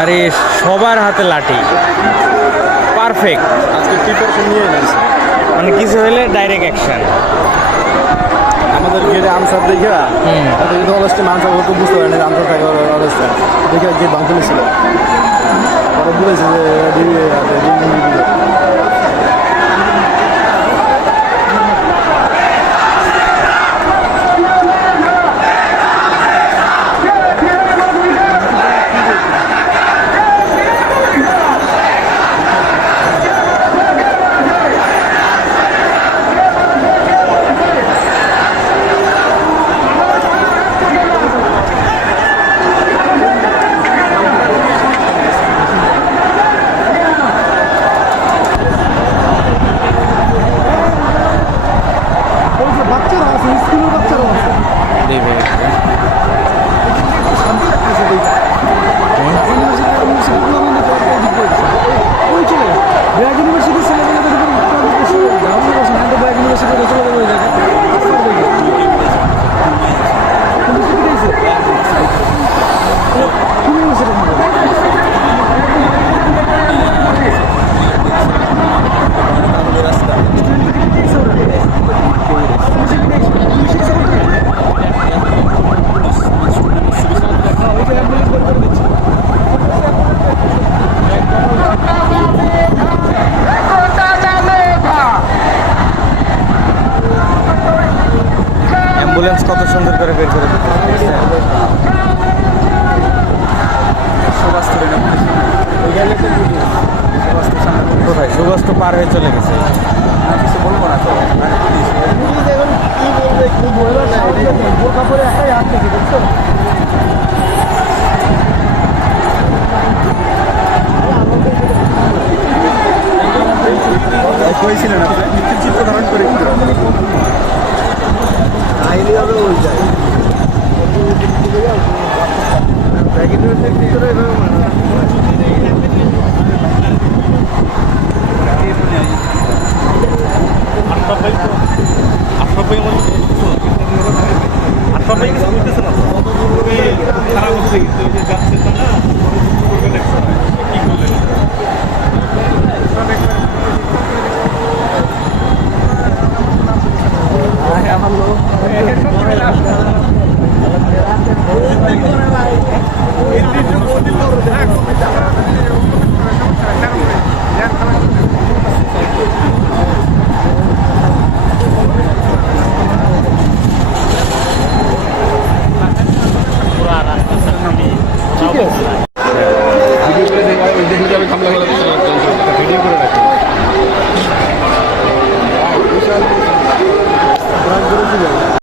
আরে সবার হাতে লাঠি। পারফেক্ট আজকে প্রিপারেশন নিয়ে নিয়েছি মানে কিছু হলে ডাইরেক্ট অ্যাকশন আমাদের গেটে আনসার দেখে। তাদের কিন্তু আনসার তো বুঝতে পারেনি আনসার থাকে অলস্টে দেখে গেট ভাঙ ছিল তারা বলেছে যে বের করে। কোথায়? সুবাস পার হয়ে চলে গেছে। কিছু বলব না তো। বোরকা পরে একটাই হাত থেকে বুঝছ কইছিলেন আপনি? আশরাফ তো আশরাফ ভাই মনে হচ্ছে কিছু না আশরাফ ভাই কিছু বুঝতেছে না খারাপ হচ্ছে কিন্তু যে যাচ্ছে না আমার লোক